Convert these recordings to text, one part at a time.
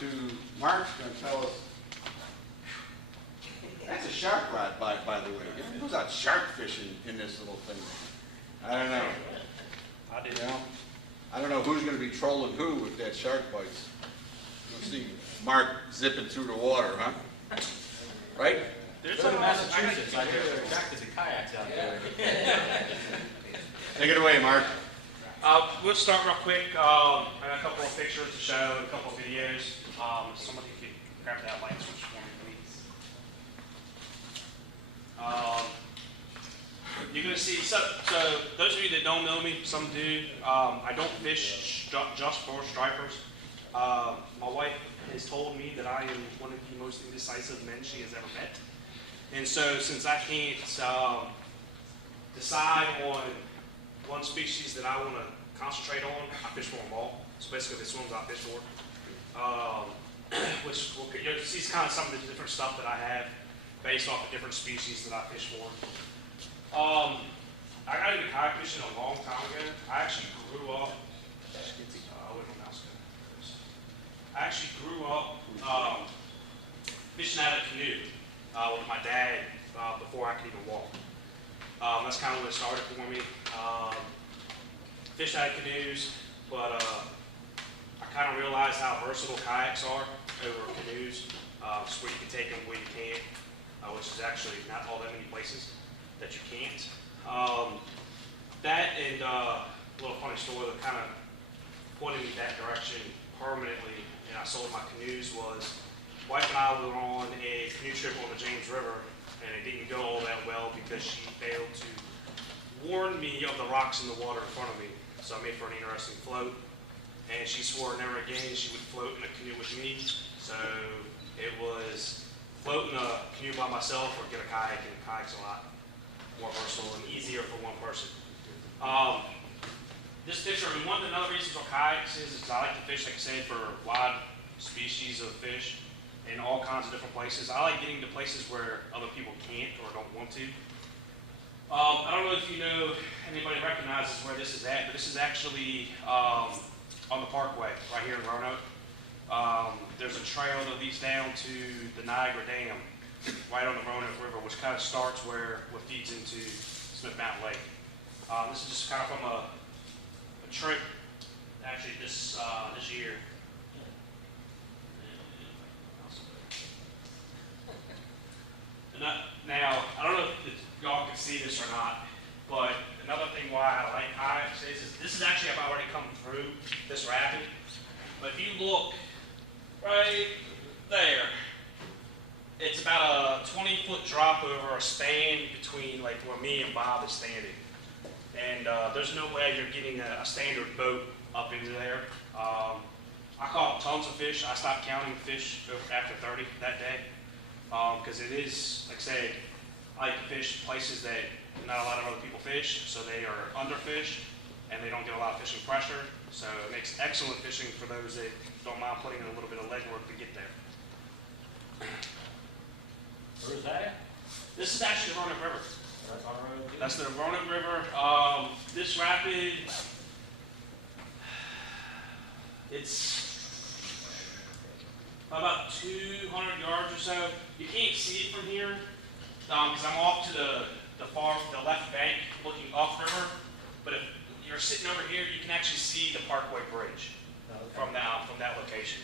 to Mark's going to tell us. That's a shark rod, by the way. Who's got shark fishing in this little thing? I don't know. I did. You know? I don't know who's going to be trolling who if that shark bites. You'll see Mark zipping through the water, huh? Right? There's some Massachusetts. I hear they're attracted to kayaks out there. Take it away, Mark. We'll start real quick. I got a couple of pictures to show, a couple of videos. Somebody could grab that light switch for me, please. You're going to see, so those of you that don't know me, some do, I don't fish just for stripers. My wife has told me that I am one of the most indecisive men she has ever met. And so since I can't decide on one species that I want to concentrate on, I fish for them all. So basically the swims I fish for. Which you'll see kind of some of the different stuff that I have based off of different species that I fish for. I got into kayak fishing a long time ago. I actually grew up, I actually grew up fishing out of a canoe with my dad before I could even walk. That's kind of what it started for me. Fished out of canoes, but I kind of realized how versatile kayaks are over canoes. Just where you can take them where you can't, which is actually not all that many places that you can't. That and a little funny story that kind of pointed me that direction permanently, and I sold my canoes, was wife and I were on a canoe trip on the James River, and it didn't go all that well because she failed to warn me of the rocks in the water in front of me. So I made for an interesting float, and she swore never again she would float in a canoe with me. So it was float in a canoe by myself or get a kayak, and kayak's a lot more versatile and easier for one person. This picture, I mean, one of the other reasons for kayaks is I like to fish, like I said, for wide species of fish in all kinds of different places. I like getting to places where other people can't or don't want to. I don't know if you know, anybody recognizes where this is at, but this is actually on the Parkway right here in Roanoke. There's a trail that leads down to the Niagara Dam right on the Roanoke River, which kind of starts where it feeds into Smith Mountain Lake. This is just kind of from a trip, actually this year. Now, I don't know if y'all can see this or not, but another thing why I like kayaks is this is actually, I've already come through this rapid, but if you look right there, it's about a 20-foot drop over a span between like where me and Bob is standing. And there's no way you're getting a standard boat up into there. I caught tons of fish. I stopped counting fish after 30 that day. Because it is, like I say, I like to fish places that not a lot of other people fish, so they are underfished and they don't get a lot of fishing pressure. So it makes excellent fishing for those that don't mind putting in a little bit of legwork to get there. Where is that at? This is actually the Roanoke River. That's on the road. That's the Roanoke River. This rapid, it's about 200 yards or so. You can't see it from here because I'm off to the left bank looking upriver. But if you're sitting over here, you can actually see the Parkway Bridge from that location.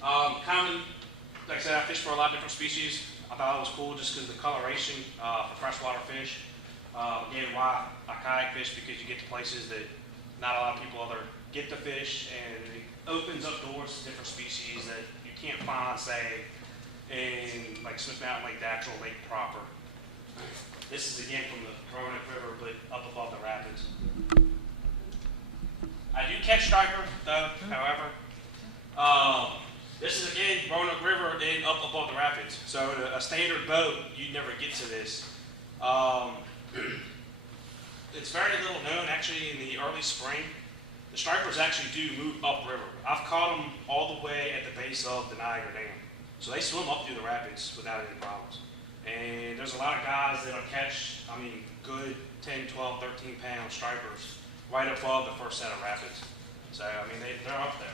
Common, like I said, I fish for a lot of different species. I thought it was cool just because of the coloration for freshwater fish. Again, why I kayak fish, because you get to places that not a lot of people other get to fish, and it opens up doors to different species that you can't find, say, in like Smith Mountain Lake, the actual lake proper. This is again from the Roanoke River, but up above the rapids. I do catch striper, though, however. This is again Roanoke River and up above the rapids. So a standard boat, you'd never get to this. It's very little known actually in the early spring. The stripers actually do move upriver. I've caught them all the way at the base of the Niagara Dam. So they swim up through the rapids without any problems. And there's a lot of guys that'll catch, I mean, good 10, 12, 13 pound stripers right above the first set of rapids. So, I mean, they're up there.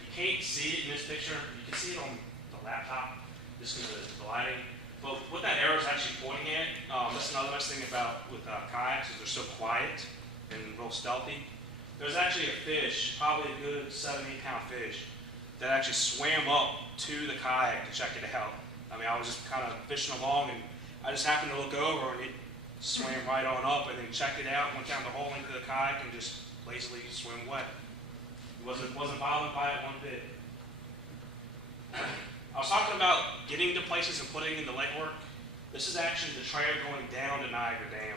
You can't see it in this picture. You can see it on the laptop, just because of the lighting. But what that arrow is actually pointing at, that's another nice thing about with kayaks is they're so quiet and real stealthy. There's actually a fish, probably a good 7, 8 pound fish, that actually swam up to the kayak to check it out. I mean, I was just kind of fishing along, and I just happened to look over, and it swam right on up, and then checked it out, went down the whole length of the kayak, and just lazily swam away. Wasn't bothered by it one bit. I was talking about getting to places and putting in the legwork. This is actually the trail going down to Niagara Dam.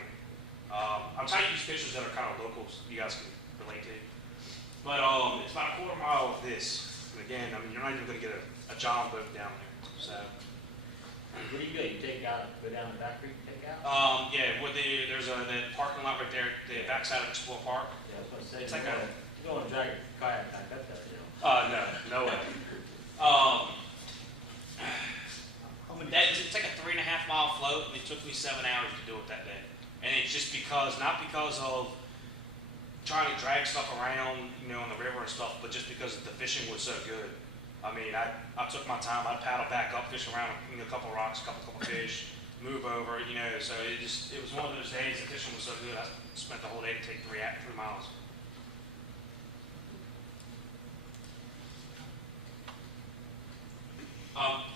I'm trying to use pictures that are kind of local so you guys can relate to. But it's about a 1/4 mile of this. And again, I mean, you're not even going to get a John boat down there. So. What do you do? You take out, go down the back creek, take out? Yeah, there's that parking lot right there, the backside of Explore Park. Yeah, I was gonna say, It's like a. you don't want to drag your kayak back up there, you know? No way. It's like a 3.5 mile float, and it took me 7 hours to do it that day. And it's just not because of trying to drag stuff around, you know, in the river and stuff, but just because the fishing was so good. I mean, I took my time. I'd paddle back up, fish around, you know, a couple rocks, a couple fish, move over, you know. So it was one of those days. The fishing was so good. I spent the whole day to take 3 miles.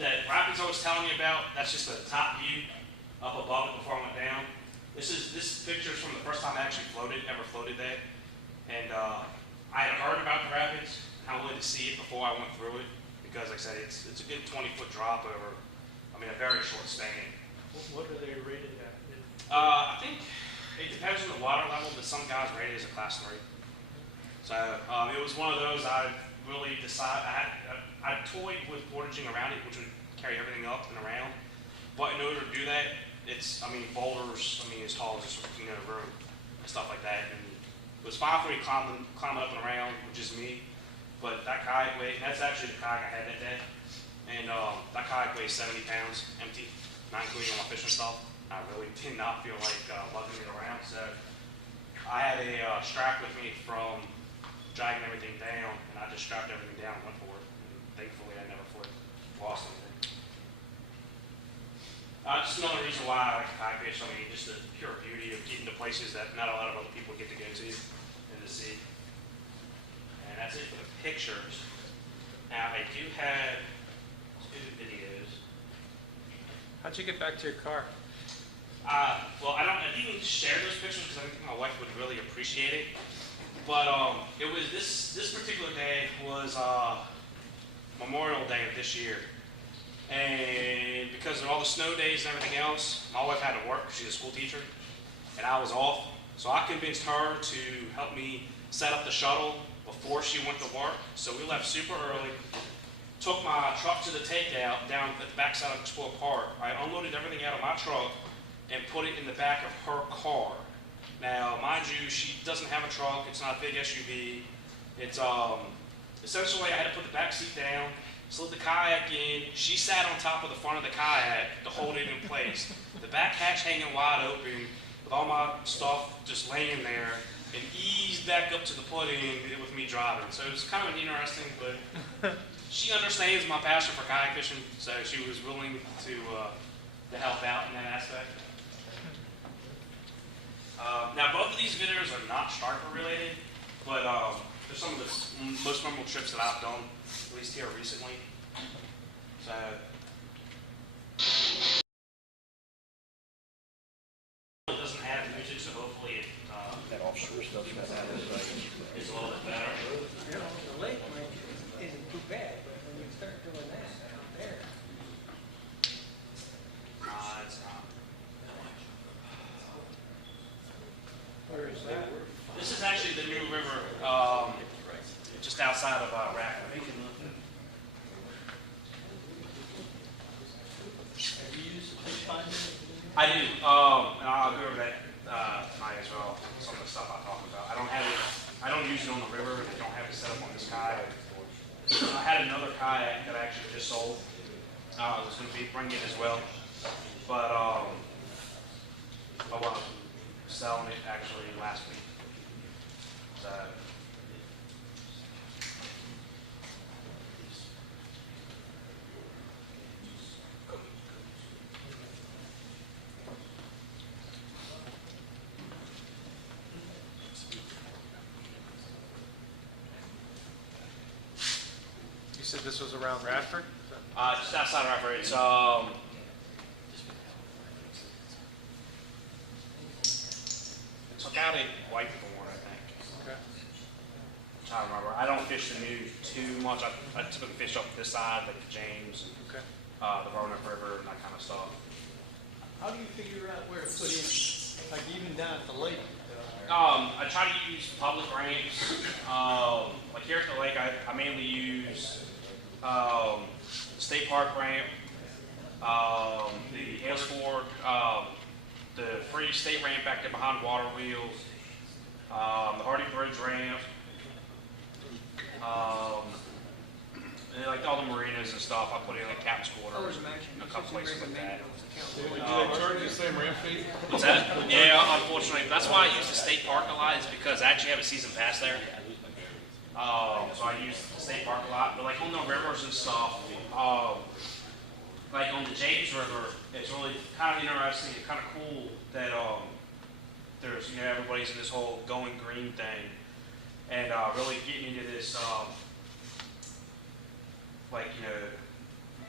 That rapids I was telling you about, that's just the top view up above it before I went down. This picture is from the first time I actually ever floated that. And I had heard about the rapids. I wanted to see it before I went through it because, like I said, it's a good 20-foot drop over, I mean, a very short span. What are they rated at? I think it depends on the water level, but some guys rate it as a class 3. So it was one of those I really decided, I toyed with portaging around it, which would carry everything up and around. But in order to do that, boulders, as tall as this, you know, room and stuff like that. And it was fine for me climbing up and around with just me. But that kayak weight, that's actually the kayak I had that day. And that kayak weighs 70 pounds empty, not including all my fishing stuff. I really did not feel like lugging it around. So I had a strap with me from dragging everything down, and I just strapped everything down and went for it. And thankfully, I never lost anything. Just another reason why I like to kayak fish. I mean, just the pure beauty of getting to places that not a lot of other people get to go to in the sea. And that's it for the pictures. Now, I do have 2 videos. How'd you get back to your car? Well, I didn't share those pictures because I think my wife would really appreciate it. But it was this particular day was Memorial Day of this year. And because of all the snow days and everything else, my wife had to work. She's a school teacher, and I was off. So I convinced her to help me set up the shuttle before she went to work. So we left super early, took my truck to the takeout down at the backside of Explore Park. I unloaded everything out of my truck and put it in the back of her car. Now, mind you, she doesn't have a truck. It's not a big SUV. It's essentially I had to put the back seat down, slid the kayak in. She sat on top of the front of the kayak to hold it in place. The back hatch hanging wide open with all my stuff just laying there, and eased back up to the pudding with me driving. So it was kind of interesting, but she understands my passion for kayak fishing, so she was willing to help out in that aspect. Now, both of these videos are not striper related, but they're some of the most memorable trips that I've done, at least here recently. So. It doesn't have music, so hopefully it That offshore stuff is is a little bit better. You know, the lake isn't too bad, but when you start doing that out there. It's not. Where is that? This is actually the new river, just outside of Rackford. Have you used the fish finder? I do, and I'll go over that tonight as well. Some of the stuff I talk about. I don't use it on the river. I don't have it set up on this kayak. I had another kayak that I actually just sold. I was going to bring it as well. But I wound up selling it actually last week. So. You said this was around Radford? Just outside of Radford, it's took out in Whitethorn, I think. Okay. I'm trying to remember. I don't fish the news too much. I typically fish up this side, like the James, and, Okay. the Roanoke River, and that kind of stuff. How do you figure out where to put in, like even down at the lake? I try to use public ramps. Like here at the lake, I mainly use State Park ramp, the Hales Ford, the free state ramp back there behind Water Wheels, the Hardy Bridge ramp, and like all the marinas and stuff. I put in like Captain's Quarters and a couple places like that. Do they charge the same ramp fee? What's that? Yeah, unfortunately, that's why I use the state park a lot. Is because I actually have a season pass there. So I use the state park a lot. But like on the rivers and stuff, like on the James River, it's really kind of interesting and kind of cool that there's everybody's in this whole going green thing, and really getting into this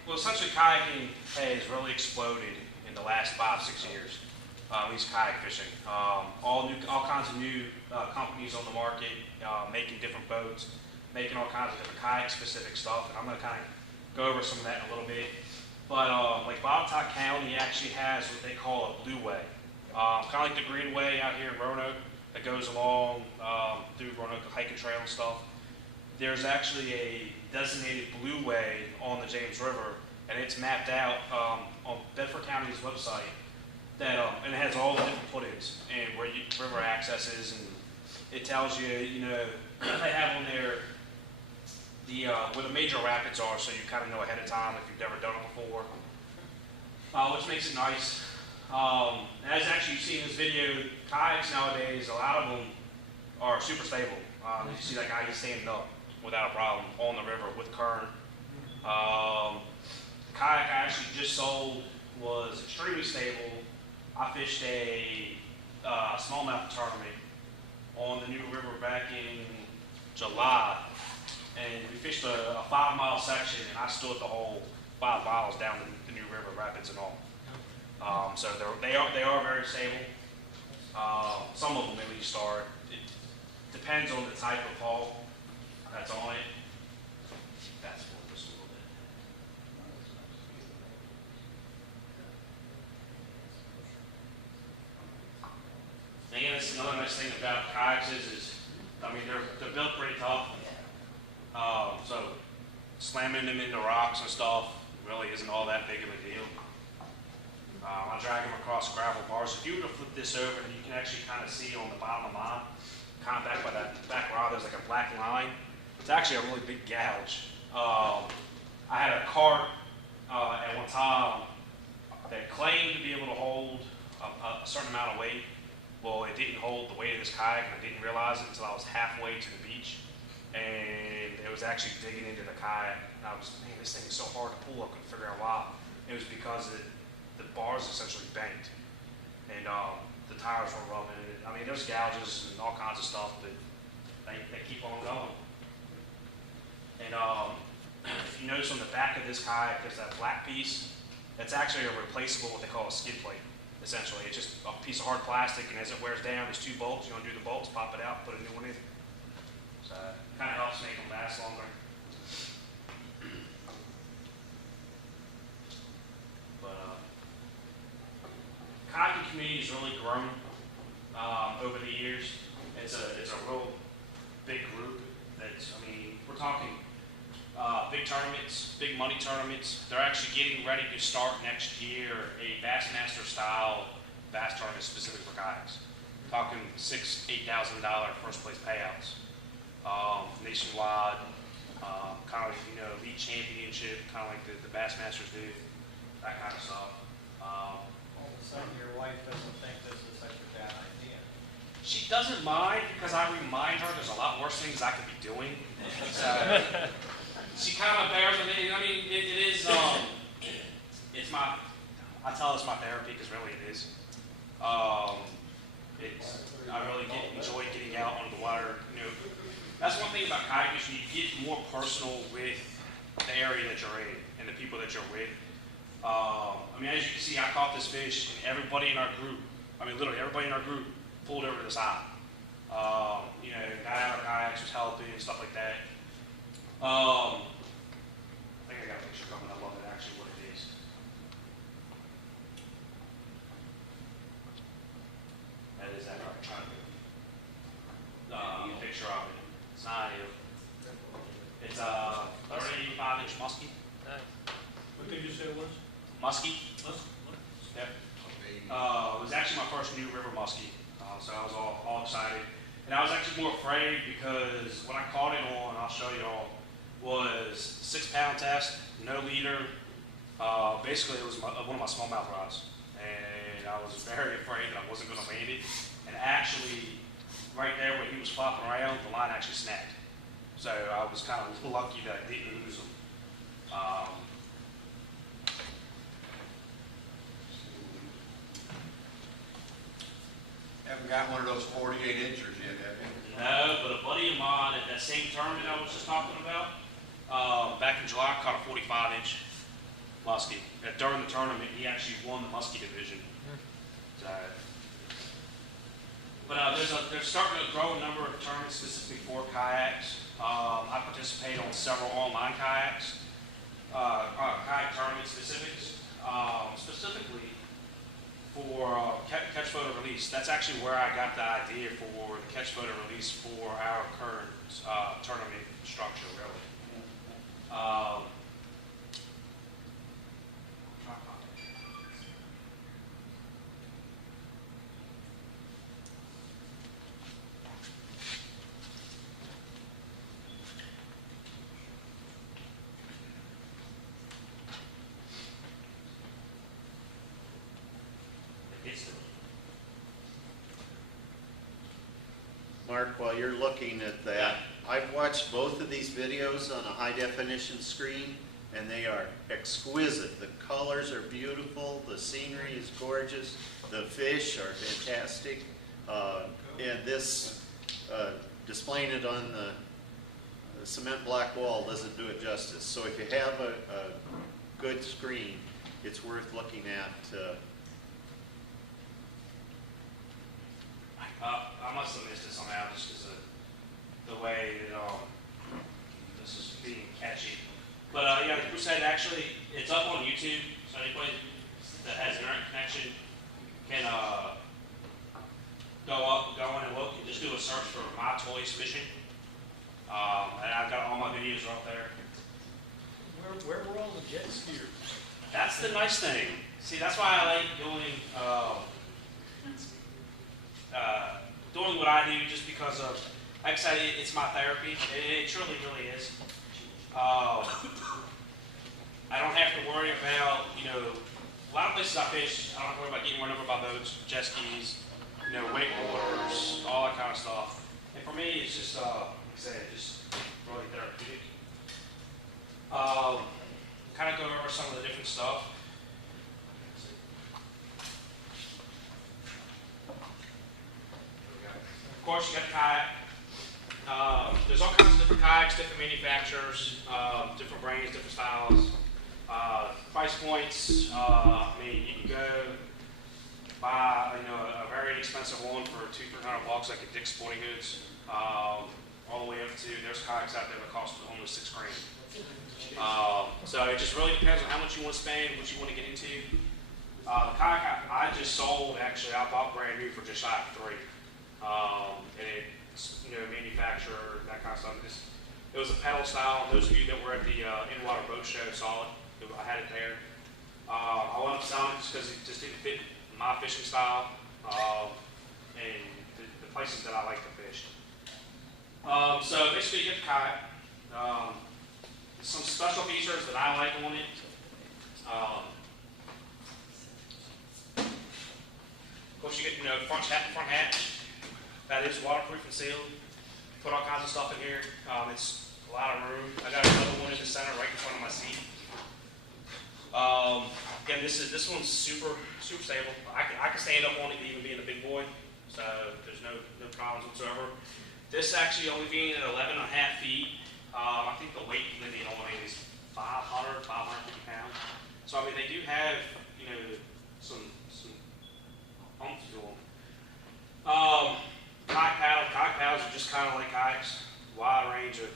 well, essentially kayaking has really exploded in the last 5-6 years. At least kayak fishing. All kinds of new companies on the market, making different boats, making all kinds of different kayak-specific stuff, and I'm going to kind of go over some of that in a little bit. But like Botetourt County actually has what they call a blue way, kind of like the Greenway out here in Roanoke that goes along through Roanoke hiking trail and stuff. There's actually a designated blue way on the James River, and it's mapped out on Bedford County's website. That and it has all the different put-ins and where river accesses, and it tells you, they have on there the where the major rapids are, so you kind of know ahead of time if you've never done it before, which makes it nice. As actually you see in this video, kayaks nowadays, a lot of them are super stable. You see that guy, he's standing up without a problem on the river with current. Kayak I actually just sold was extremely stable. I fished a smallmouth tournament on the New River back in July, and we fished a 5-mile section, and I stood the whole 5 miles down the New River, rapids and all. So they are very stable. Some of them at least are. It depends on the type of hull that's on it. That's just a little bit. Again, that's another nice thing about kayaks is I mean, they're built pretty tough. So slamming them into rocks and stuff really isn't all that big of a deal. I drag them across gravel bars. If you were to flip this over, you can actually kind of see on the bottom of mine, kind of back by that back rod, there's like a black line. It's actually a really big gouge. I had a cart at one time that claimed to be able to hold a certain amount of weight. Well, it didn't hold the weight of this kayak, and I didn't realize it until I was halfway to the beach. And it was actually digging into the kayak. And I was, man, this thing is so hard to pull, I couldn't figure out why. It was because the bars essentially bent. And the tires were rubbing. I mean, there's gouges and all kinds of stuff, but they keep on going. And if you notice on the back of this kayak, there's that black piece. That's actually a replaceable, what they call a skid plate. Essentially, it's just a piece of hard plastic, and as it wears down, there's 2 bolts. You undo the bolts, pop it out, put a new one in. So it kind of helps make them last longer. But kayaking community has really grown over the years. It's a real big group. That's, I mean, we're talking big tournaments, big money tournaments. They're actually getting ready to start next year a Bassmaster style bass tournament specific for kayaks. Talking $6,000-8,000 first place payouts, nationwide, kind of like, elite championship, kind of like the Bassmasters do, that kind of stuff. All of a sudden, your wife doesn't think this is such a bad idea. She doesn't mind because I remind her there's a lot worse things I could be doing. So she kind of bears with me. I mean, it is, it's my, I tell her it's my therapy because really it is. I really enjoy getting out on the water. You know, that's one thing about kayaking is you get more personal with the area that you're in and the people that you're with. I mean, as you can see, I caught this fish, and everybody in our group, I mean, literally everybody in our group pulled over to the side. You know, got out of kayaks, was helping, and stuff like that. I think I got a picture coming up of it, actually, what it is. That is that right, trying to picture of it. It's not a, it's a 35-inch muskie. What did you say it was? Muskie. Yep. It was actually my first new river muskie, so I was all excited. And I was actually more afraid because what I caught it on, I'll show you all, was 6-pound test, no leader. Basically, it was one of my smallmouth rods. And I was very afraid that I wasn't going to land it. And actually, right there where he was flopping around, the line actually snapped. So I was kind of lucky that I didn't lose him. Haven't got one of those 48 inchers yet, have you? No, but a buddy of mine at that same tournament I was just talking about, back in July, caught a 45-inch muskie. During the tournament, he actually won the muskie division. So, but there's starting to grow a number of tournaments specifically for kayaks. I participate on several online kayaks, kayak tournament specifics, specifically for catch photo release. That's actually where I got the idea for the catch photo release for our current tournament structure, really. Mark, while you're looking at that, I've watched both of these videos on a high definition screen, and they are exquisite. The colors are beautiful, the scenery is gorgeous, the fish are fantastic, and this, displaying it on the cement block wall doesn't do it justice. So if you have a good screen, it's worth looking at. I must have missed it somehow just because of the way that this is being catchy. But yeah, like we said, actually, it's up on YouTube, so anybody that has internet connection can go in and look and just do a search for My Toys Fishing. And I've got all my videos are up there. Where were all the jet skiers? That's the nice thing. See, that's why I like doing what I do, just because of, like I said, it's my therapy. It truly, really is. I don't have to worry about, you know, a lot of places I fish, I don't have to worry about getting run over by boats, jet skis, you know, wakeboarders, all that kind of stuff. And for me, it's just, like I said, just really therapeutic. Kind of go over some of the different stuff. Of course, you got kayak. There's all kinds of different kayaks, different manufacturers, different brands, different styles. Price points, I mean, you can go buy, you know, a very inexpensive one for $200-300 like at Dick's Sporting Goods, all the way up to, there's kayaks out there that cost almost $6 grand. So it just really depends on how much you want to spend, what you want to get into. The kayak I just sold, actually, I bought brand new for just shy of $3. And it's, you know, manufacturer, that kind of stuff. It was a pedal style. Those of you that were at the in-water boat show saw it. I had it there. I wound up selling it just because it just didn't fit my fishing style and the places that I like to fish. So basically, you get the kayak. Some special features that I like on it. course, you get, front hatch. That is waterproof and sealed. Put all kinds of stuff in here. It's a lot of room. I got another one in the center right in front of my seat. Again, this one's super stable. I can stand up on it even being a big boy, so there's no problems whatsoever. This actually only being at 11 and a half feet. I think the weight limit on it is 550 pounds. So I mean, they do have some umph to them. Kayak paddles are just kind of like kayaks. Wide range of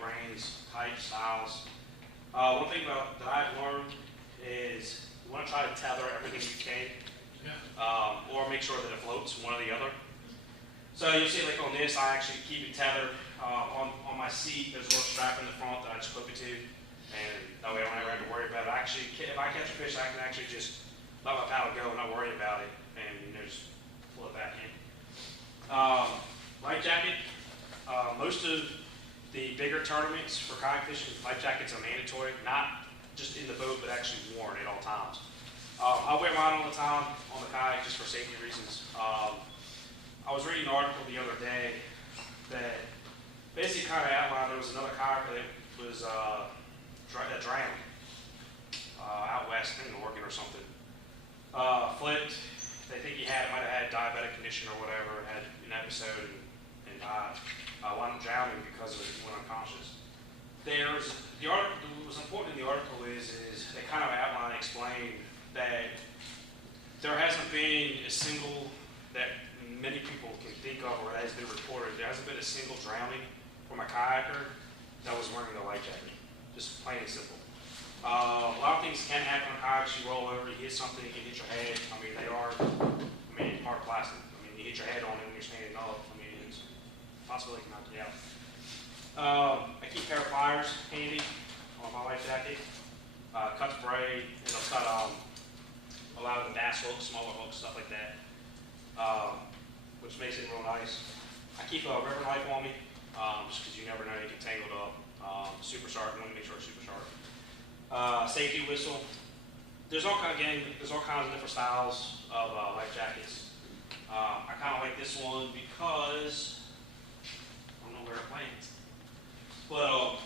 brands, types, styles. One thing that I've learned is you want to try to tether everything you can, or make sure that it floats, one or the other. So you'll see, like on this, I actually keep it tethered on my seat. There's a little strap in the front that I just clip it to, and that way I don't ever have to worry about it. Actually, if I catch a fish, I can actually just let my paddle go and not worry about it, and just pull it back in. Life jacket. Most of the bigger tournaments for kayak fishing, life jackets are mandatory, not just in the boat, but actually worn at all times. I wear mine all the time on the kayak just for safety reasons. I was reading an article the other day that basically kind of outlined there was another kayaker that was drowned out west, I think in Oregon or something. Flipped. They think he might have had diabetic condition or whatever, had an episode and died. Wound up drowning because of it, went unconscious. What was important in the article is they kind of outline and explain that there hasn't been a single, that many people can think of or that has been reported, there hasn't been a single drowning from a kayaker that was wearing a life jacket. Just plain and simple. A lot of things can happen on kayaks. You roll over, you hit something, you can hit your head. I mean, hard plastic. I mean, you hit your head on it when you're standing up. I mean, it's a possibility to knock you out. I keep a pair of pliers handy on my life jacket. Cut spray, and I'll cut a lot of the bass hooks, smaller hooks, stuff like that, which makes it real nice. I keep a river knife on me, just because you never know, you get tangled up. Super sharp, I want to make sure it's super sharp. Safety whistle. There's all kinds of different styles of life jackets. I kind of like this one because I don't know where it lands, but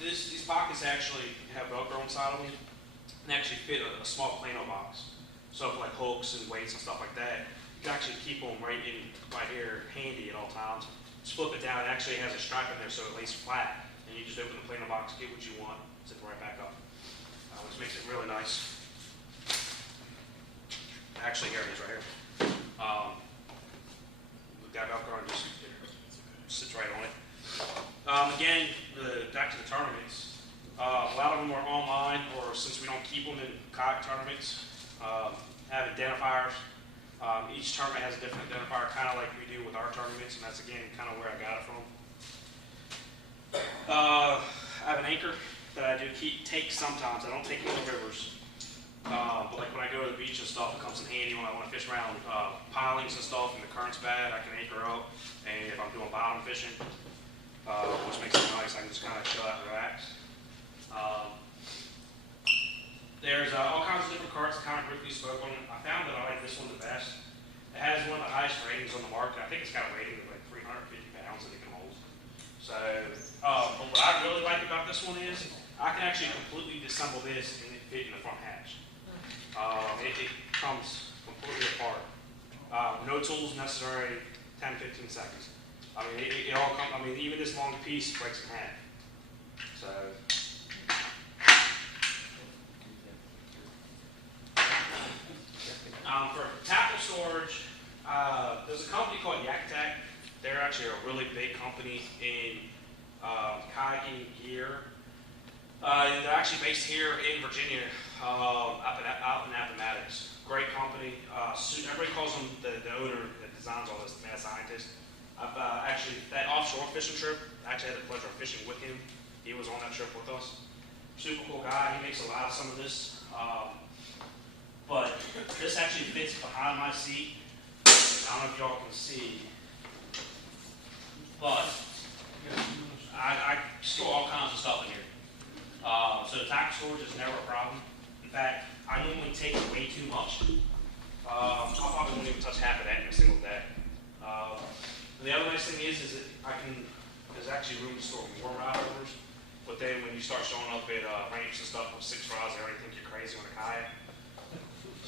these pockets actually have Velcro inside of them and actually fit a small plano box. So for like hooks and weights and stuff like that, you can actually keep them right here handy at all times. Just flip it down. It actually has a strap in there so it lays flat, and you just open the plano box, get what you want, zip it right back up, which makes it really nice. Actually, here it is right here. We've got Velcro and just sits right on it. Again, back to the tournaments. A lot of them are online, or since we don't keep them in kayak tournaments, have identifiers. Each tournament has a different identifier, kind of like we do with our tournaments, and that's again kind of where I got it from. I have an anchor that I do take sometimes. I don't take it in the rivers. But like when I go to the beach and stuff, it comes in handy when I want to fish around pilings and stuff and the current's bad, I can anchor up. And if I'm doing bottom fishing, which makes it nice, I can just kind of chill out and relax. There's all kinds of different carts that kind of briefly spoke on. I found that I like this one the best. It has one of the highest ratings on the market. I think it's got a rating of like 350 pounds that it can hold. So, but what I really like about this one is I can actually completely disassemble this and it fit in the front hatch. It comes completely apart. No tools necessary, 10-15 seconds. I mean, it all comes, I mean, even this long piece breaks in half. So, for tackle storage, there's a company called Kayak. They're actually a really big company in kayaking gear. They're actually based here in Virginia, out in Appomattox. Great company. Everybody calls him the owner that designs all this, the mad scientist. I've actually, that offshore fishing trip, I actually had the pleasure of fishing with him. He was on that trip with us. Super cool guy. He makes a lot of some of this. But this actually fits behind my seat. I don't know if y'all can see, but I store all kinds of stuff in here. So the tackle storage is never a problem. In fact, I normally take way too much. I'll probably only actually room to store more ride overs. But then when you start showing up at ramps and stuff with 6 rods, they already think you're crazy on a kayak.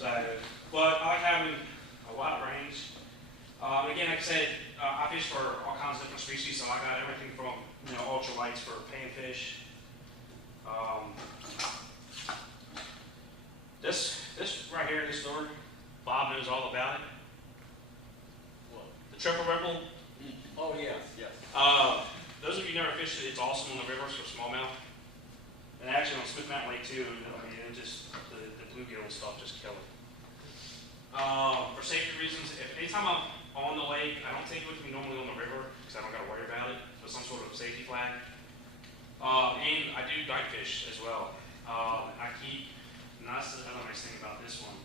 So, but I like having a wide range. Again, like I said, I fish for all kinds of different species, so I got everything from, you know, ultralights for panfish. This right here, this lure, Bob knows all about it. The triple ripple. Oh, yes, yes. Those of you who never fished it, it's awesome on the rivers for smallmouth. And actually on Smith Mountain Lake too, I mean, it just, the bluegill and stuff just kill it. For safety reasons, anytime I'm on the lake, I don't take it with me normally on the river, because I don't gotta worry about it, with some sort of safety flag. And I do night fish as well. I keep, and that's the other nice thing about this one,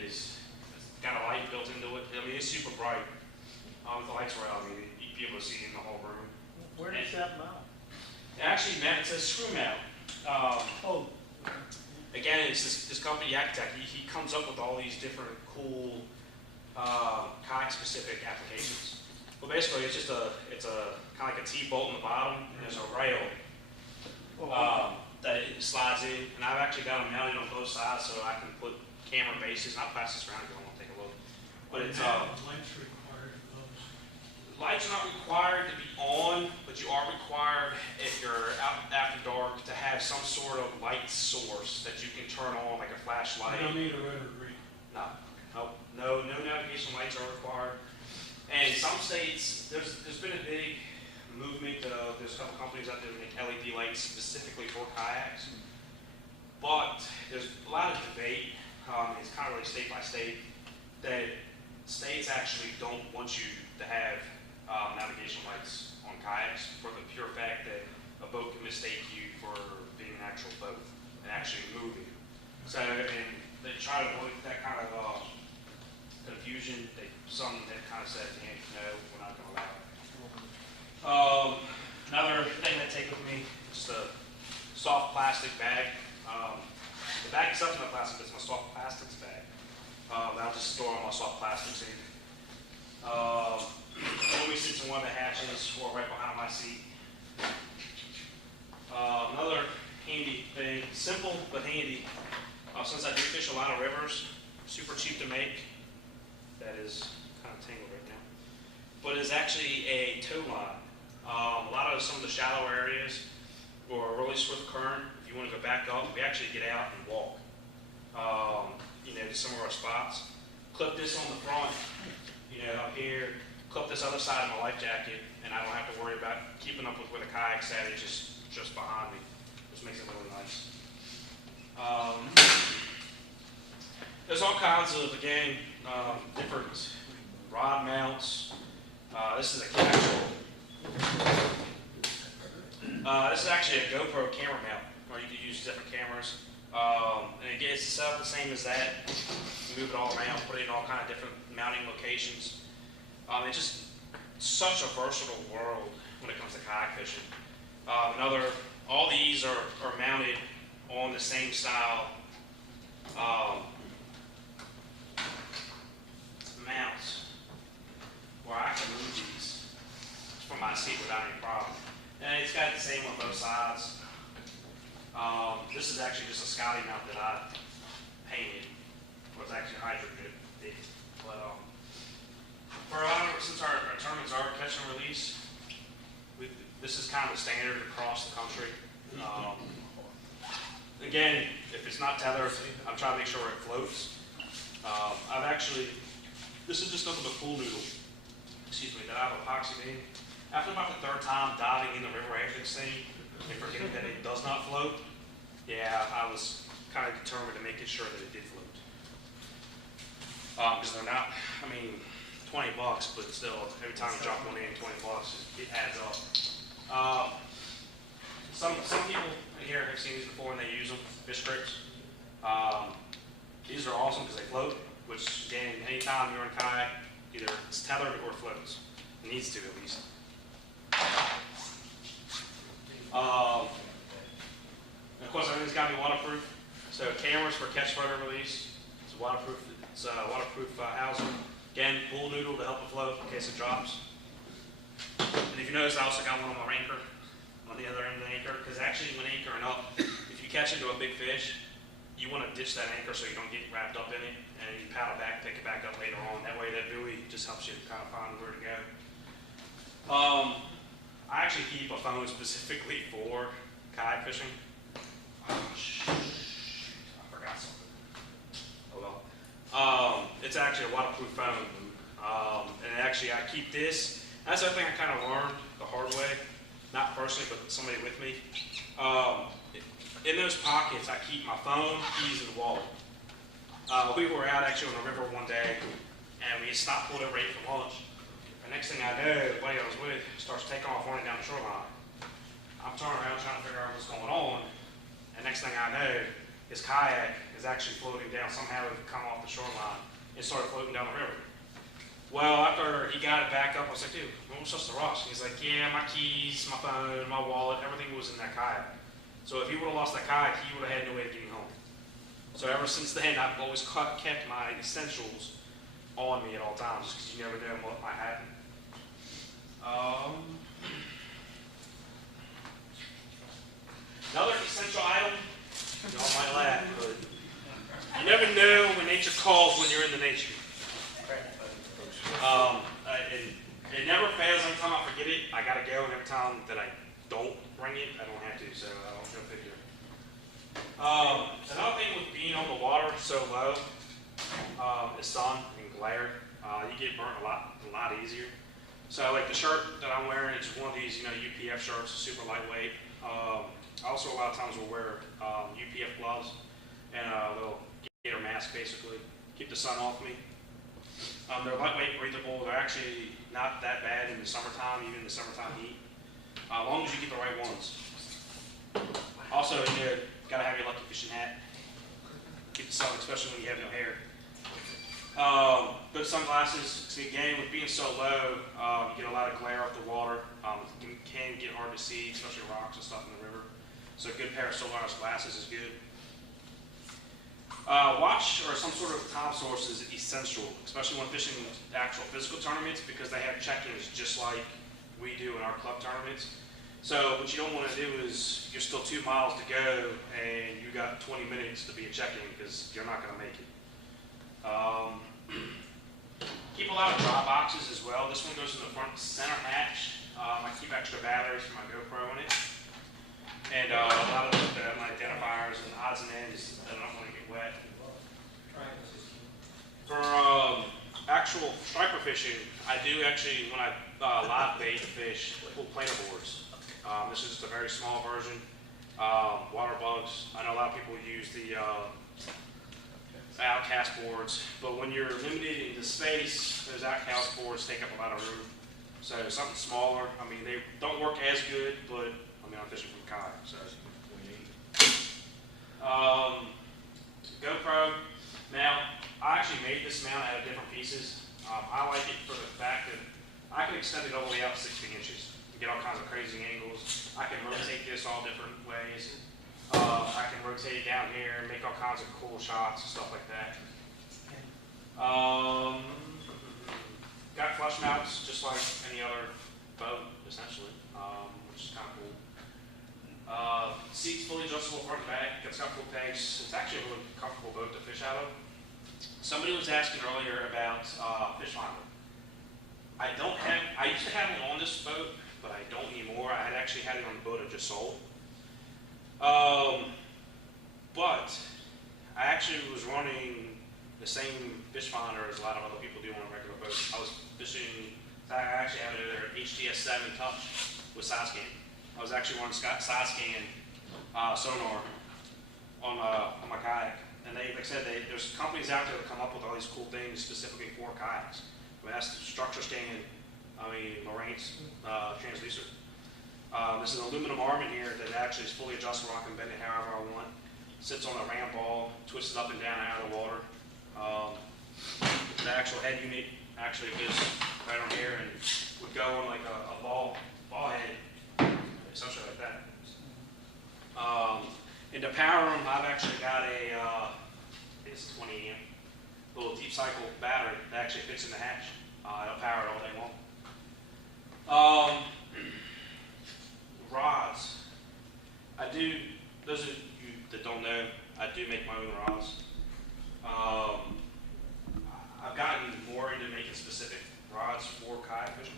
is it's got a light built into it. I mean, it's super bright. If the lights were out, I mean, you'd be able to see in the whole room. Where does that mount? Actually, Matt, it says screw mount. Again, it's this company, Kayak. He comes up with all these different cool kayak-specific applications. Well, basically, it's a kind of like a T-bolt in the bottom, and there's a rail that it slides in. And I've actually got them mounted on both sides, so I can put camera bases. And I'll pass this around if you want to take a look. But it's Lights required for those. lights are not required to be on, but you are required if you're out after dark to have some sort of light source that you can turn on, like a flashlight. You don't need a red or green. No navigation lights are required. And some states, there's been a big movement. There's a couple companies out there that make LED lights specifically for kayaks. But there's a lot of debate. It's kind of like state by state that states actually don't want you to have navigation lights on kayaks for the pure fact that a boat can mistake you for being an actual boat and actually moving. So, and they try to avoid that kind of confusion. Some that kind of said, hey, no, we're not going to allow it. Another thing I take with me, just a soft plastic bag. The bag itself is not plastic, it's my soft plastics bag. I'll just store all my soft plastics in. Always sits in one of the hatches or right behind my seat. Another handy thing, simple but handy. Since I do fish a lot of rivers, super cheap to make. That is kind of tangled right now. But it's actually a tow line. A lot of some of the shallow areas or really swift current, if you want to go back up, we actually get out and walk. You know, to some of our spots. Clip this on the front, you know, up here. Clip this other side of my life jacket, and I don't have to worry about keeping up with where the kayak's at. It's just behind me, which makes it really nice. There's all kinds of, again, different rod mounts. This is actually a GoPro camera mount, where you can use different cameras. And again, it's set up the same as that. You move it all around, put it in all kind of different mounting locations. It's just such a versatile world when it comes to kayak fishing. All these are mounted on the same style mounts where I can move these from my seat without any problem. And it's got the same on both sides. This is actually just a Scotty mount that I painted. Well, it's actually hydrogen. But since our tournaments are catch and release, this is kind of the standard across the country. Again, if it's not tethered, I'm trying to make sure it floats. This is just nothing but pool noodle, that I have epoxy in. After about the third time diving in the river after this thing and forgetting that it does not float, yeah, I was kind of determined to make sure that it did float. Because they're not, I mean, $20, but still, every time you drop one in, $20, it adds up. Some people here have seen these before and they use them, fish grips. These are awesome because they float, which again, anytime you're in a kayak, either it's tethered or floats. It needs to at least. And of course, everything's got to be waterproof. So cameras for catch, photo, release. It's waterproof. It's a waterproof housing. Again, pool noodle to help it float in case it drops. And if you notice, I also got one on my anchor, on the other end of the anchor, because actually when anchoring up, if you catch into a big fish, you want to ditch that anchor so you don't get wrapped up in it, and you paddle back, pick it back up later on. That way that buoy just helps you kind of find where to go. I actually keep a phone specifically for kayak fishing. Oh, shoot. I forgot something. Oh well. It's actually a waterproof phone. And actually I keep this. That's the thing I kind of learned the hard way. Not personally, but somebody with me. In those pockets, I keep my phone, keys, and wallet. We were out actually on the river one day, and we stopped pulled over, ate for lunch. The next thing I know, the buddy I was with starts taking off running down the shoreline. I'm turning around trying to figure out what's going on, and next thing I know, his kayak is actually floating down. Somehow it come off the shoreline and started floating down the river. Well, after he got it back up, I was like, dude, what was supposed to rush? He's like, yeah, my keys, my phone, my wallet, everything was in that kayak. So if he would have lost that kayak, he would have had no way of getting home. So ever since then, I've always kept my essentials on me at all times, just because you never know what might happen. Another essential item, y'all might laugh, but you never know when nature calls when you're in the nature. It never fails. Every time I forget it, I gotta go, and every time that I don't bring it, I don't have to, so I don't go figure. Another thing with being on the water so low is sun and glare. You get burnt a lot easier. So like the shirt that I'm wearing, it's one of these, UPF shirts, super lightweight. Also a lot of times we'll wear UPF gloves and a little gator mask basically, keep the sun off me. They're lightweight, breathable. They're actually not that bad in the summertime, even in the summertime heat, as long as you get the right ones. Also, you gotta have your lucky fishing hat. Keep the sun, especially when you have no hair. Good sunglasses. See, again, with being so low, you get a lot of glare off the water. It can get hard to see, especially rocks and stuff in the river. So a good pair of solaris glasses is good. Watch or some sort of time source is essential, especially when fishing actual physical tournaments, because they have check-ins just like we do in our club tournaments. So what you don't want to do is you're still 2 miles to go and you got 20 minutes to be a check-in because you're not going to make it. Keep a lot of drop boxes as well. This one goes in the front center hatch. I keep extra batteries for my GoPro in it. And a lot of my identifiers and odds and ends that I don't want to get wet. For actual striper fishing, I do actually, when I live bait fish, pull planer boards. This is just a very small version. Water bugs. I know a lot of people use the outcast boards, but when you're limited in the space, those outcast boards take up a lot of room. So something smaller. I mean, they don't work as good, but I'm fishing from kayak. So GoPro. Now, I actually made this mount out of different pieces. I like it for the fact that I can extend it all the way out 60 inches. Get all kinds of crazy angles. I can rotate this all different ways. I can rotate it down here and make all kinds of cool shots and stuff like that. Got flush mounts just like any other boat, essentially, which is kind of cool. Seats fully adjustable front and back. It's got full tanks. It's actually a really comfortable boat to fish out of. Somebody was asking earlier about fish finder. I used to have one on this boat, but I don't anymore. I had actually had it on the boat I just sold. But I actually was running the same fish finder as a lot of other people do on a regular boat. I was fishing, I actually have it there, HDS7 Touch with side scan. I was actually running side scan sonar on my kayak. And they, like I said, there's companies out there that come up with all these cool things specifically for kayaks. I mean, that's the structure stand, Lorraine's transducer. This is an aluminum arm in here that actually is fully adjustable. I can bend it however I want. Sits on a ram ball, twists it up and down out of the water. The actual head unit actually goes right on here and would go on like a ball head, essentially like that. And to power them, I've actually got it's 20 amp, little deep cycle battery that actually fits in the hatch. It'll power it all day long. do, those of you that don't know, I do make my own rods. I've gotten more into making specific rods for kayak fishing.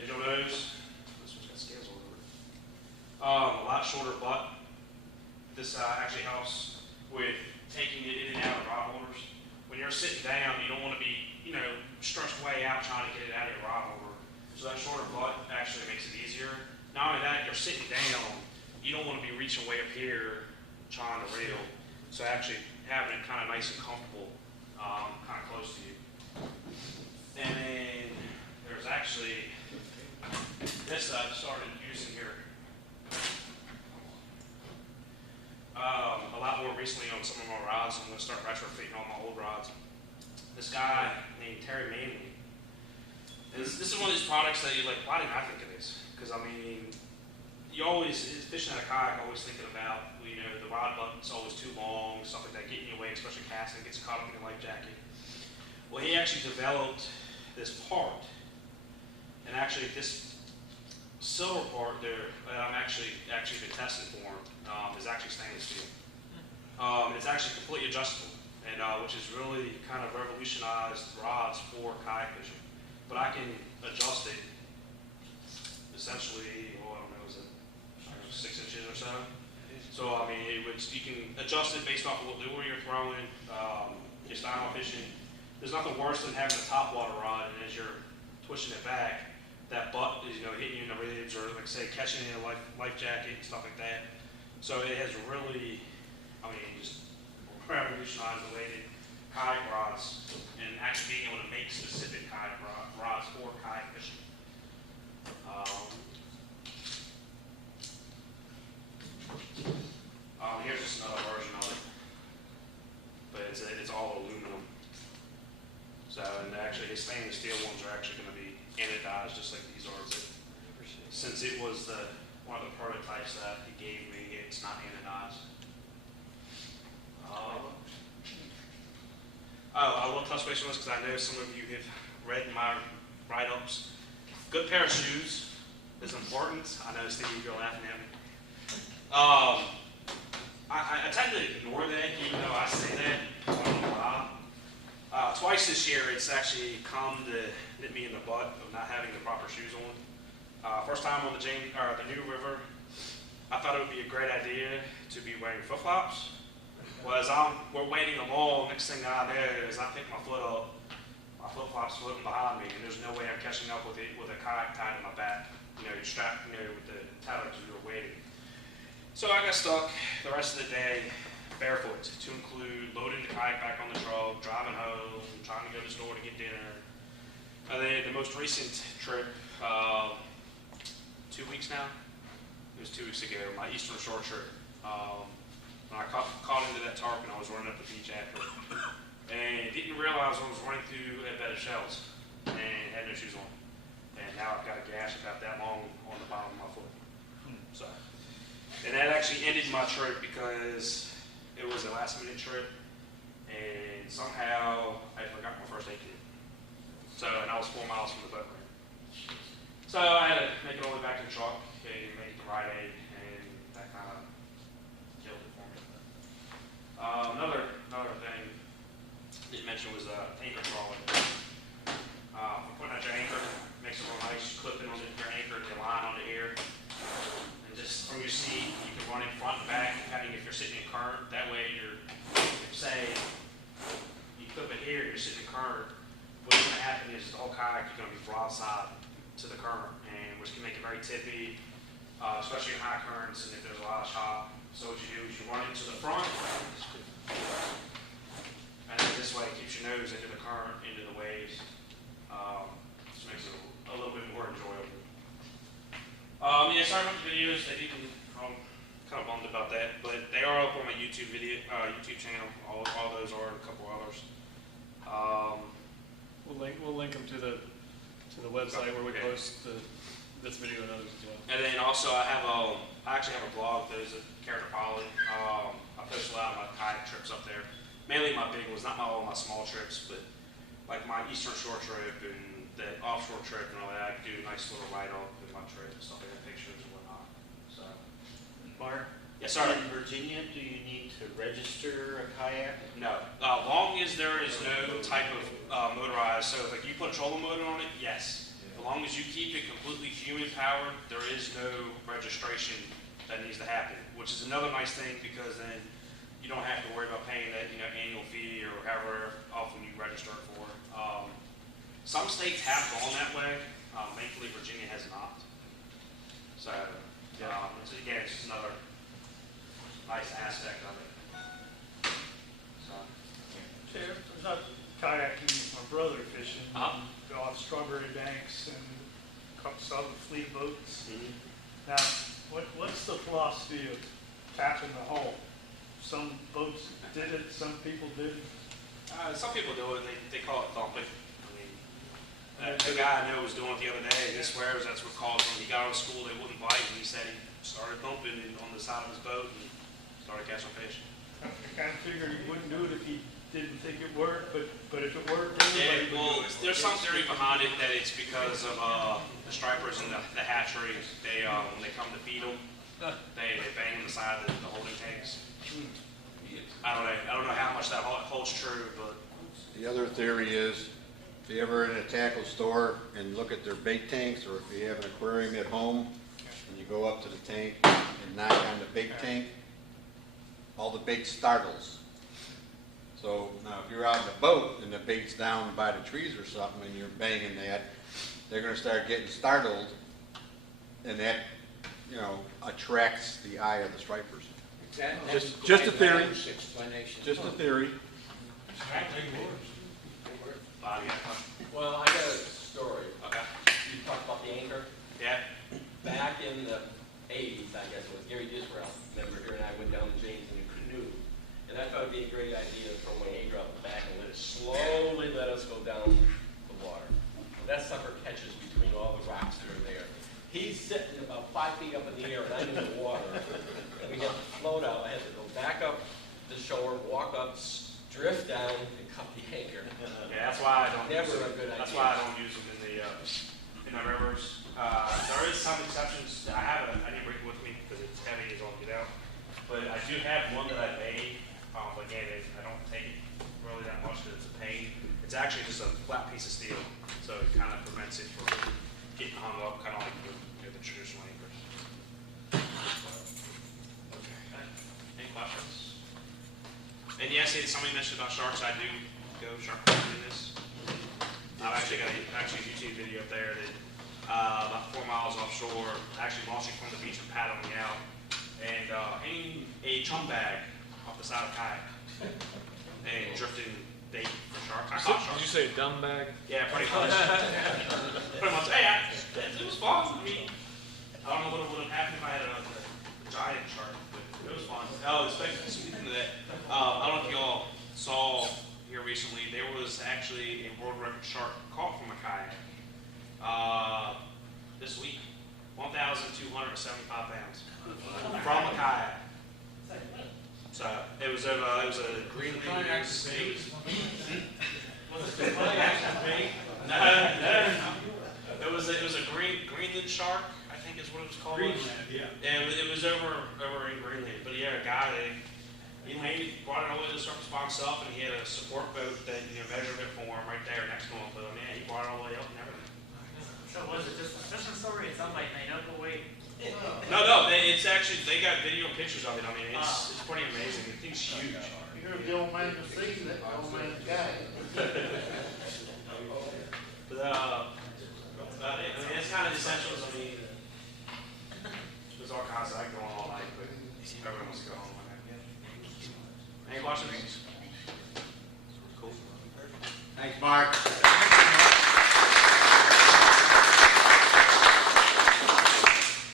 As you'll notice, this one's got scales all over it. A lot shorter butt. This actually helps with taking it in and out of rod holders. When you're sitting down, you don't want to be, stretched way out trying to get it out of your rod holder. So that shorter butt actually makes it easier. Not only that, you're sitting down, you don't want to be reaching way up here trying to reel. So actually having it kind of nice and comfortable, kind of close to you. And then there's actually this I've started using here. A lot more recently on some of my rods. I'm going to start retrofitting all my old rods. This guy named Terry Manley. This is one of these products that you're like, why didn't I think of this? Because I mean, you always, fishing at a kayak, always thinking about, the rod button's always too long, stuff like that, getting in your way, especially casting, gets caught up in your life jacket. Well, he actually developed this part. And actually, this silver part there, I'm actually been testing for him, is actually stainless steel. It's actually completely adjustable, and which has really kind of revolutionized rods for kayak fishing. But I can adjust it essentially, I don't know, is it 6 inches or so? So I mean, you can adjust it based off of what lure you're throwing, your style of fishing. There's nothing worse than having a top water rod, and as you're pushing it back, that butt is hitting you in the ribs, or like say catching in a life jacket and stuff like that. So it has really, just revolutionized the way that kayak rods and actually being able to make specific kayak rods for kayak fishing. Here's just another version of it, but it's all aluminum. So, and actually his stainless steel ones are actually going to be anodized just like these are. Since it was one of the prototypes that he gave me, it's not anodized. I will touch base on this because I know some of you have read my write-ups. Good pair of shoes is important. I know Steve, you're laughing at me. I tend to ignore that, even though I say that. I don't know why. Twice this year, it's actually come to nip me in the butt of not having the proper shoes on. First time on the New River, I thought it would be a great idea to be wearing flip-flops. Well, as we're waiting along, next thing I know is I pick my foot up, my flip-flops floating behind me, and there's no way I'm catching up with a kayak tied to my back, strapped, with the tether as we were waiting. So I got stuck the rest of the day barefoot, to include loading the kayak back on the truck, driving home, trying to go to the store to get dinner. And then the most recent trip, 2 weeks now, it was 2 weeks ago, my Eastern Shore trip. When I caught into that tarpon, I was running up the beach after it. And didn't realize I was running through a bed of shells and had no shoes on. And now I've got a gash about that long on the bottom of my foot. So, and that actually ended my trip because it was a last minute trip and somehow I forgot my first aid kit. So, and I was 4 miles from the boat ramp. So I had to make it all the way back to the truck and make the rite aid, and that kind of killed it for me. Another thing I didn't mention was anchor trawling. For putting out your anchor, makes it real nice. You clip it on your anchor, the line onto here, and just from your seat, you can run it front and back, depending if you're sitting in current. That way, say you clip it here, you're sitting in current. What's going to happen is the whole kayak is going to be broadside to the current, and which can make it very tippy, especially in high currents and if there's a lot of chop. So what you do is you run into the front, and then this way it keeps your nose into the current, into the waves. Just makes it a little bit more enjoyable. Yeah, sorry about the videos. I'm kind of bummed about that, but they are up on my YouTube channel. All those are, and a couple others. We'll link them to the website where we Okay. post this video and others as well. And then also I actually have a blog that is a Character Pilot. I post a lot of my kayak trips up there. Mainly my big ones, not all my small trips, but like my Eastern Shore trip and the offshore trip and all that, I could do a nice little write-off with my trip and stuff, like that, pictures and whatnot, so. Mark? Yes, sir. In Virginia, do you need to register a kayak? No, long as there is no type of motorized, so like you put a trolling motor on it, yes. As long as you keep it completely human powered, there is no registration that needs to happen, which is another nice thing because then you don't have to worry about paying that, annual fee or however often you register for. Some states have gone that way. Thankfully, Virginia has not. So, again, it's just another nice aspect of it. So, Chair, there's not kayaking with my brother fishing. Uh-huh. Go off Strawberry Banks and saw the fleet boats. mhm. Now, what's the philosophy of tapping the hull? Some boats did it, some people didn't. Some people do it. They call it thumping. I mean, the guy I know was doing it the other day. He swears that's what caused him. He got out of school, they wouldn't bite, and he said he started thumping on the side of his boat and started catching fish. I kind of figured he wouldn't do it if he didn't think it worked, but if it worked, Yeah, everybody well, would do it. there's some theory behind it that it's because of the stripers and the hatcheries. They when they come to feed them, they bang on the side of the holding tanks. I don't know how much that holds true, but The other theory is, if you're ever in a tackle store and look at their bait tanks, or if you have an aquarium at home, and you go up to the tank and knock on the bait tank, all the bait startles. So now if you're out in the boat and the bait's down by the trees or something and you're banging that, they're gonna start getting startled, and that, attracts the eye of the stripers. Just a theory. Just a theory. Bobby, you got a question? Well, I got a story. Okay. You talked about the anchor. Yeah. Back in the 80s, I guess it was, Gary Disrael, member here, and I went down to James in a canoe. And I thought it'd be a great idea to throw my anchor out the back and slowly let us go down the water. And that sucker catches between all the rocks that are there. He's sitting about 5 feet up in the air, and I'm in the water. And we had to float out. I had to go back up the shore, walk up, drift down, and cut the anchor. Yeah, that's why I don't. Never use a good That's idea. why I don't use them in the rivers. There is some exceptions. I didn't bring it with me because it's heavy as all get out. But I do have one that I made. But again, I don't take it really that much because it's a pain. It's actually just a flat piece of steel, so it kind of prevents it from getting hung up, kind of like the traditional anchors. Okay. Any questions? And yes, somebody mentioned about sharks. I do go shark fishing in this. I've actually got a YouTube video up there that about 4 miles offshore, actually launching from the beach and paddling out, and hanging a chum bag off the side of a kayak and drifting bait for sharks. I caught Did you sharks. say dumb bag? Yeah, pretty much. Pretty much. Hey, it was fun. I mean, I don't know what would have happened if I had a giant shark, but it was fun. Oh, speaking of that, I don't know if y'all saw here recently, there was actually a world record shark caught from a kayak this week. 1,275 pounds from a kayak. So it was a Greenland. No. It was a Greenland shark, I think is what it was called. Greenland, yeah. And it was over in Greenland. But yeah, a guy he landed, brought it all the way to the surface by himself, and he had a support boat that measured it for him right there next to him. But man, he brought it all the way up and everything. So was it just a fishing story? It's somebody made up a way. No, it's actually they got video and pictures of it. I mean, it's pretty amazing. The thing's huge. You're the old man to see that old man guy. But that's about it. I mean, it's kind of essentials. I mean, there's all kinds of that going on all night, but everyone wants to go home. Any questions? Cool. Thanks, Mark.